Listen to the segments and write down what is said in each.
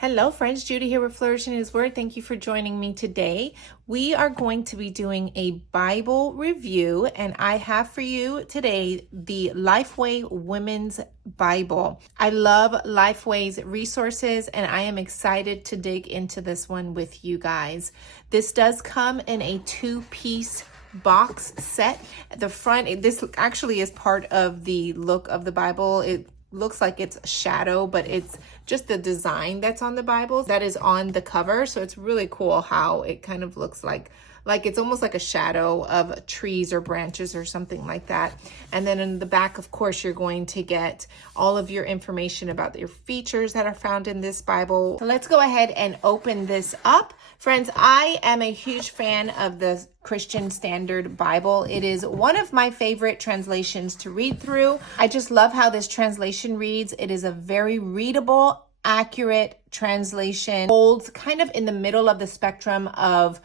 Hello friends, Judy here with Flourish in His Word. Thank you for joining me today. We are going to be doing a Bible review, and I have for you today the LifeWay Women's Bible. I love LifeWay's resources, and I am excited to dig into this one with you guys. This does come in a two-piece box set. The front, this actually is part of the look of the Bible. It looks like it's a shadow, but it's just the design that's on the Bible that is on the cover. So it's really cool how it kind of looks like it's almost like a shadow of trees or branches or something like that. And then in the back, of course, you're going to get all of your information about your features that are found in this Bible. So let's go ahead and open this up. Friends, I am a huge fan of the Christian Standard Bible. It is one of my favorite translations to read through. I just love how this translation reads. It is a very readable, accurate translation, holds kind of in the middle of the spectrum of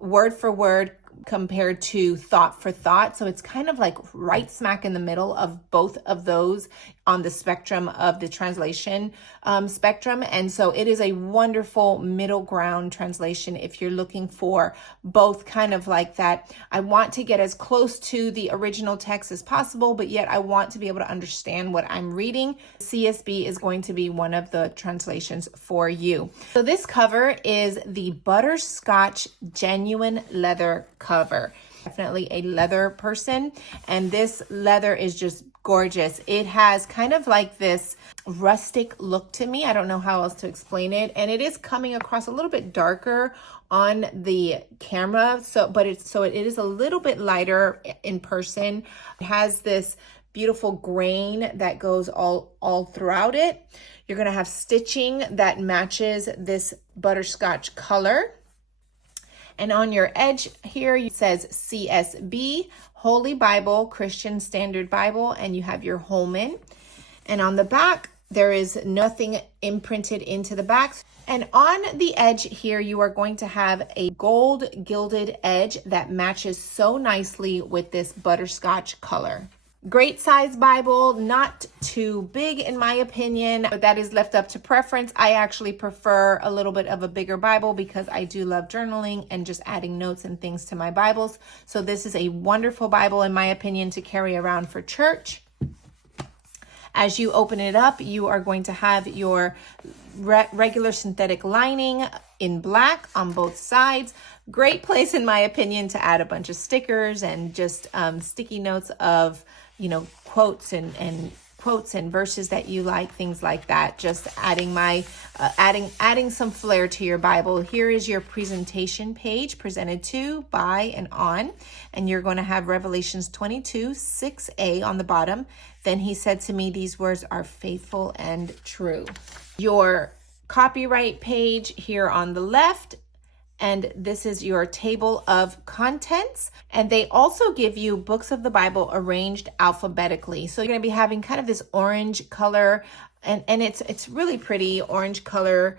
word for word compared to thought for thought. So it's kind of like right smack in the middle of both of those on the spectrum of the translation spectrum. And so it is a wonderful middle ground translation if you're looking for both kind of like that. I want to get as close to the original text as possible, but yet I want to be able to understand what I'm reading. CSB is going to be one of the translations for you. So this cover is the butterscotch genuine leather cover. Definitely a leather person, and this leather is just gorgeous. It has kind of like this rustic look to me. I don't know how else to explain it, and it is coming across a little bit darker on the camera, but it is a little bit lighter in person. It has this beautiful grain that goes all throughout it. You're going to have stitching that matches this butterscotch color. And on your edge here, it says CSB, Holy Bible, Christian Standard Bible, and you have your Holman. And on the back, there is nothing imprinted into the back. And on the edge here, you are going to have a gold gilded edge that matches so nicely with this butterscotch color. Great size Bible, not too big in my opinion, but that is left up to preference. I actually prefer a little bit of a bigger Bible because I do love journaling and just adding notes and things to my Bibles. So this is a wonderful Bible in my opinion to carry around for church. As you open it up, you are going to have your regular synthetic lining in black on both sides. Great place in my opinion to add a bunch of stickers and just sticky notes of quotes and verses that you like, things like that. Just adding adding some flair to your Bible. Here is your presentation page, presented to, by, and on. And you're going to have Revelations 22:6a on the bottom. Then he said to me, these words are faithful and true. Your copyright page here on the left. And this is your table of contents. And they also give you books of the Bible arranged alphabetically. So you're going to be having kind of this orange color, and it's really pretty orange color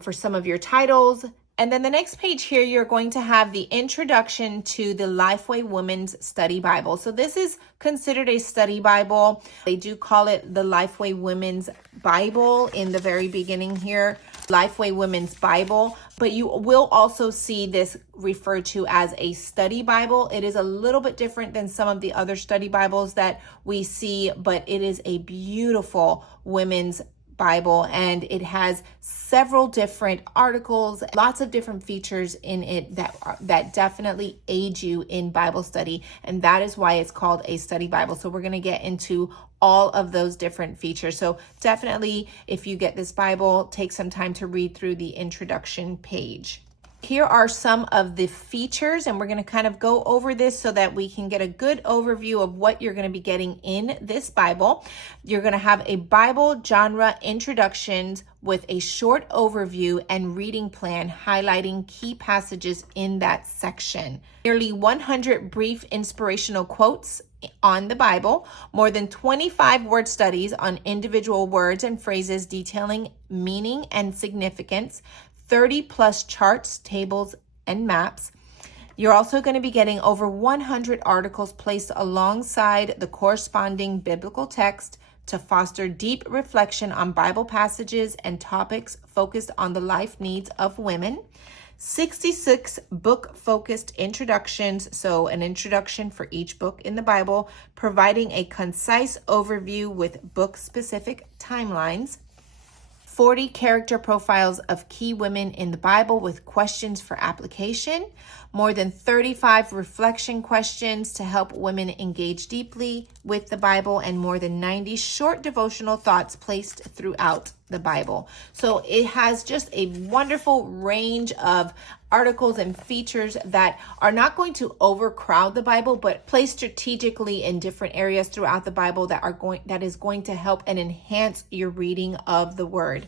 for some of your titles. And then the next page here, you're going to have the introduction to the LifeWay Women's Study Bible. So this is considered a study Bible. They do call it the LifeWay Women's Bible in the very beginning here, LifeWay Women's Bible. But you will also see this referred to as a study Bible. It is a little bit different than some of the other study Bibles that we see, but it is a beautiful women's Bible, and it has several different articles, lots of different features in it that definitely aid you in Bible study, and that is why it's called a study Bible. So we're going to get into all of those different features. So definitely, if you get this Bible, take some time to read through the introduction page. Here are some of the features, and we're going to kind of go over this so that we can get a good overview of what you're going to be getting in this Bible. You're going to have a Bible genre introductions with a short overview and reading plan highlighting key passages in that section. Nearly 100 brief inspirational quotes on the Bible, more than 25 word studies on individual words and phrases detailing meaning and significance, 30 plus charts, tables, and maps. You're also going to be getting over 100 articles placed alongside the corresponding biblical text to foster deep reflection on Bible passages and topics focused on the life needs of women. 66 book-focused introductions, so an introduction for each book in the Bible, providing a concise overview with book-specific timelines. 40 character profiles of key women in the Bible with questions for application. More than 35 reflection questions to help women engage deeply with the Bible, and more than 90 short devotional thoughts placed throughout the Bible. So it has just a wonderful range of articles and features that are not going to overcrowd the Bible, but placed strategically in different areas throughout the Bible that is going to help and enhance your reading of the Word.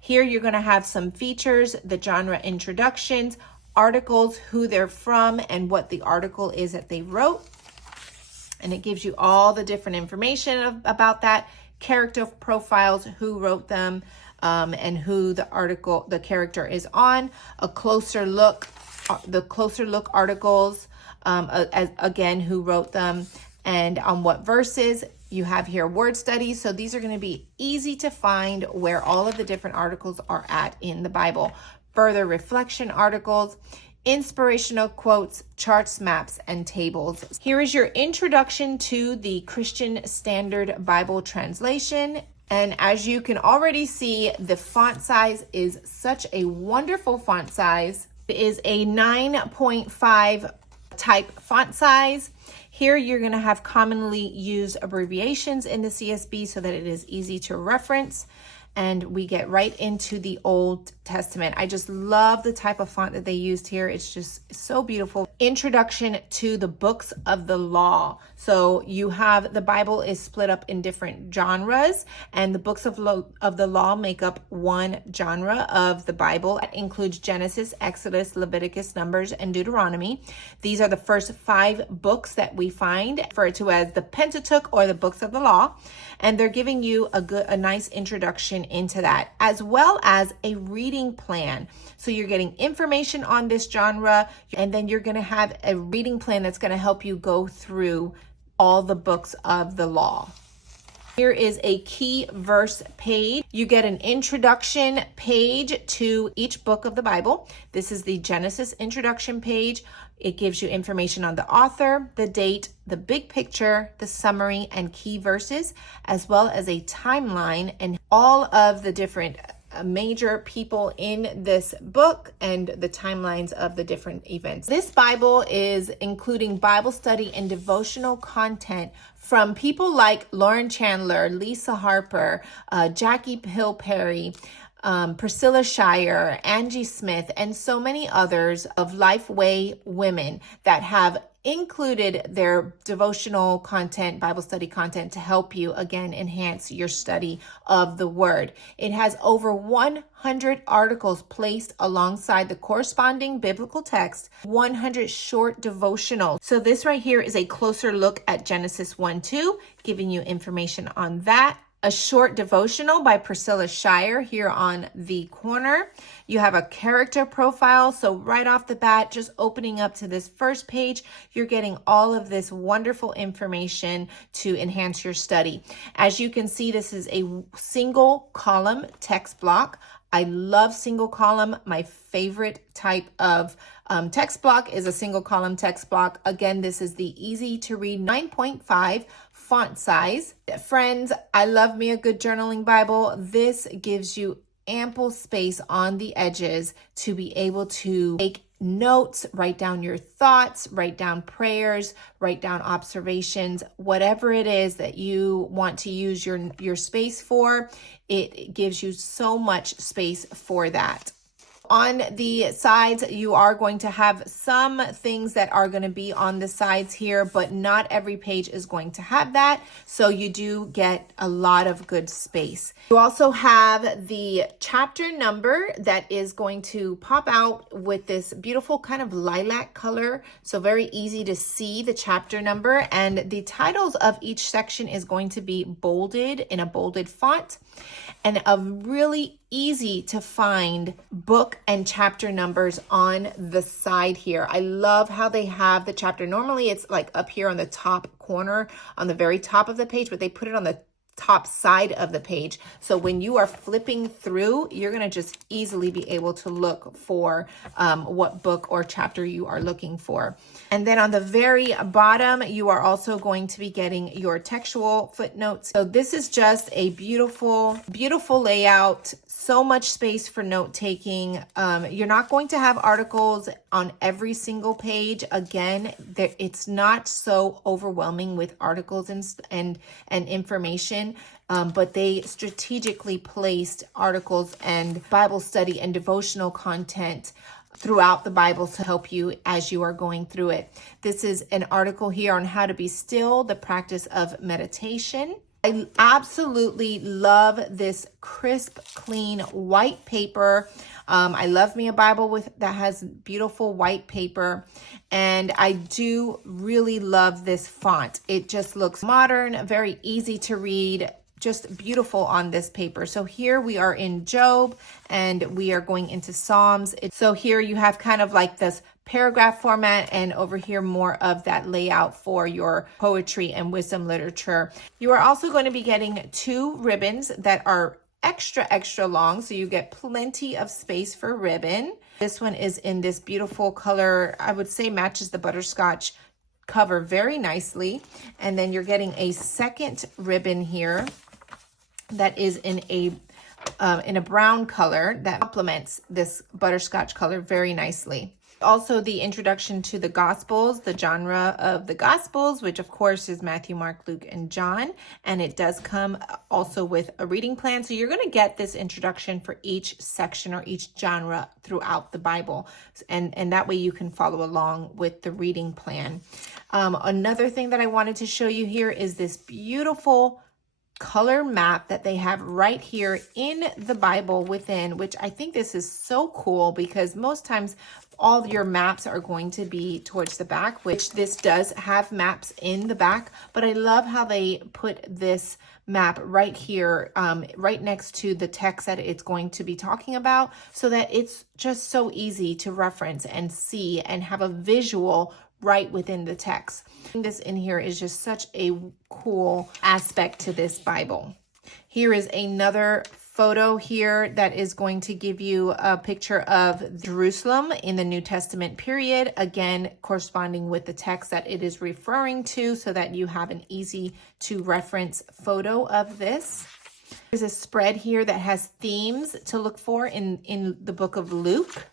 Here you're going to have some features, the genre introductions, articles, who they're from, and what the article is that they wrote. And it gives you all the different information about that, character profiles, who wrote them, and who the character is on, the closer look articles, again, who wrote them, and on what verses. You have here word studies. So these are going to be easy to find where all of the different articles are at in the Bible. Further reflection articles, inspirational quotes, charts, maps, and tables. Here is your introduction to the Christian Standard Bible Translation. And as you can already see, the font size is such a wonderful font size. It is a 9.5 type font size. Here you're going to have commonly used abbreviations in the CSB so that it is easy to reference. And we get right into the Old Testament. I just love the type of font that they used here. It's just so beautiful. Introduction to the books of the law. So you have the Bible is split up in different genres, and the books of the law make up one genre of the Bible. It includes Genesis, Exodus, Leviticus, Numbers, and Deuteronomy. These are the first 5 books that we find, referred to as the Pentateuch or the books of the law. And they're giving you a nice introduction into that, as well as a reading plan. So you're getting information on this genre, and then you're going to have a reading plan that's going to help you go through all the books of the law. Here is a key verse page. You get an introduction page to each book of the Bible. This is the Genesis introduction page. It gives you information on the author, the date, the big picture, the summary, and key verses, as well as a timeline and all of the different major people in this book and the timelines of the different events. This Bible is including Bible study and devotional content from people like Lauren Chandler, Lisa Harper, Jackie Hill Perry, Priscilla Shire, Angie Smith, and so many others of LifeWay women that have included their devotional content, Bible study content to help you, again, enhance your study of the Word. It has over 100 articles placed alongside the corresponding biblical text, 100 short devotionals. So this right here is a closer look at Genesis 1-2, giving you information on that. A short devotional by Priscilla Shire here on the corner. You have a character profile. So right off the bat, just opening up to this first page, you're getting all of this wonderful information to enhance your study. As you can see, this is a single column text block. I love single column. My favorite type of text block is a single column text block. Again, this is the easy to read 9.5 font size. Friends, I love me a good journaling Bible. This gives you ample space on the edges to be able to take notes, write down your thoughts, write down prayers, write down observations, whatever it is that you want to use your space for. It gives you so much space for that. On the sides, you are going to have some things that are going to be on the sides here, but not every page is going to have that. So you do get a lot of good space. You also have the chapter number that is going to pop out with this beautiful kind of lilac color. So very easy to see the chapter number, and the titles of each section is going to be bolded in a bolded font, and a really easy to find book and chapter numbers on the side here. I love how they have the chapter. Normally it's like up here on the top corner on the very top of the page, but they put it on the top side of the page. So when you are flipping through, you're going to just easily be able to look for what book or chapter you are looking for. And then on the very bottom, you are also going to be getting your textual footnotes. So this is just a beautiful, beautiful layout. So much space for note taking. You're not going to have articles on every single page. Again, it's not so overwhelming with articles and information, but they strategically placed articles and Bible study and devotional content throughout the Bible to help you as you are going through it. This is an article here on how to be still, the practice of meditation. I absolutely love this crisp, clean white paper. I love me a Bible that has beautiful white paper. And I do really love this font. It just looks modern, very easy to read, just beautiful on this paper. So here we are in Job and we are going into Psalms. So here you have kind of like this paragraph format, and over here more of that layout for your poetry and wisdom literature. You are also going to be getting 2 ribbons that are extra long, so you get plenty of space for ribbon. This one is in this beautiful color, I would say matches the butterscotch cover very nicely. And then you're getting a second ribbon here that is in a brown color that complements this butterscotch color very nicely. Also, the introduction to the Gospels, the genre of the Gospels, which of course is Matthew, Mark, Luke, and John. And it does come also with a reading plan. So you're going to get this introduction for each section or each genre throughout the Bible. And that way you can follow along with the reading plan. Another thing that I wanted to show you here is this beautiful color map that they have right here in the Bible within, which I think this is so cool because most times all your maps are going to be towards the back, which this does have maps in the back, but I love how they put this map right here, right next to the text that it's going to be talking about, so that it's just so easy to reference and see and have a visual right within the text. This in here is just such a cool aspect to this Bible. Here is another photo here that is going to give you a picture of Jerusalem in the New Testament period, again corresponding with the text that it is referring to, so that you have an easy to reference photo of this. There's a spread here that has themes to look for in the book of Luke.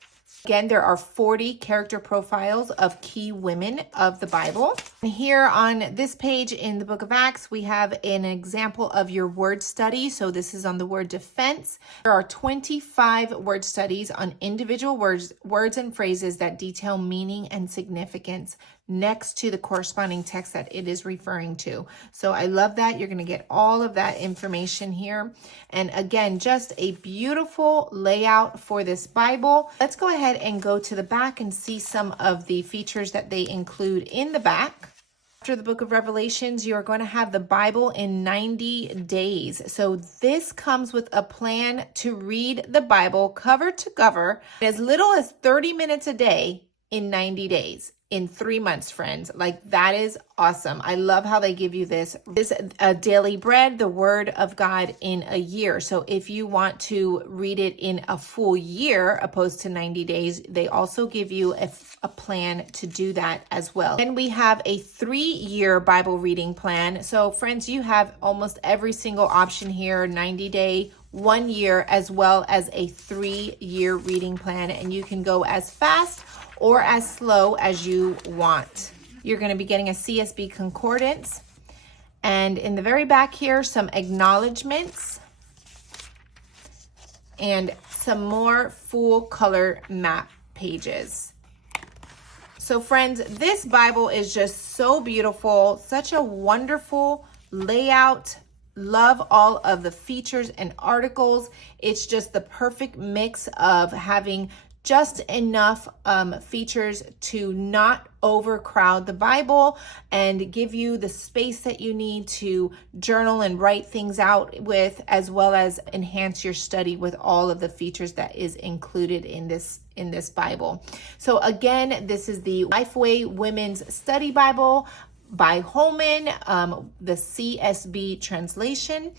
Again, there are 40 character profiles of key women of the Bible. And here on this page in the book of Acts, we have an example of your word study. So this is on the word defense. There are 25 word studies on individual words and phrases that detail meaning and significance next to the corresponding text that it is referring to. So I love that. You're going to get all of that information here. And again, just a beautiful layout for this Bible. Let's go ahead and go to the back and see some of the features that they include in the back. After the book of Revelations, you are going to have the Bible in 90 days. So this comes with a plan to read the Bible cover to cover as little as 30 minutes a day in 90 days. In 3 months, friends. Like, that is awesome. I love how they give you this daily bread, the word of God in a year. So if you want to read it in a full year opposed to 90 days, they also give you a plan to do that as well. Then we have a 3-year Bible reading plan. So friends, you have almost every single option here, 90-day, 1 year, as well as a 3-year reading plan. And you can go as fast or as slow as you want. You're going to be getting a CSB concordance. And in the very back here, some acknowledgments and some more full color map pages. So friends, this Bible is just so beautiful, such a wonderful layout. Love all of the features and articles. It's just the perfect mix of having just enough features to not overcrowd the Bible and give you the space that you need to journal and write things out with, as well as enhance your study with all of the features that is included in this Bible. So again, this is the LifeWay Women's Study Bible by Holman, the CSB translation.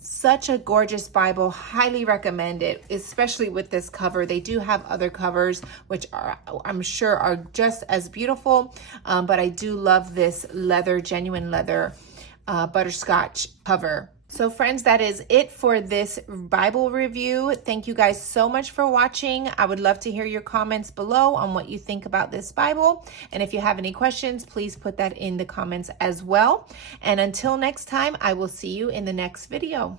Such a gorgeous Bible, highly recommend it, especially with this cover. They do have other covers, which are, I'm sure, are just as beautiful, but I do love this leather, genuine leather butterscotch cover. So friends, that is it for this Bible review. Thank you guys so much for watching. I would love to hear your comments below on what you think about this Bible. And if you have any questions, please put that in the comments as well. And until next time, I will see you in the next video.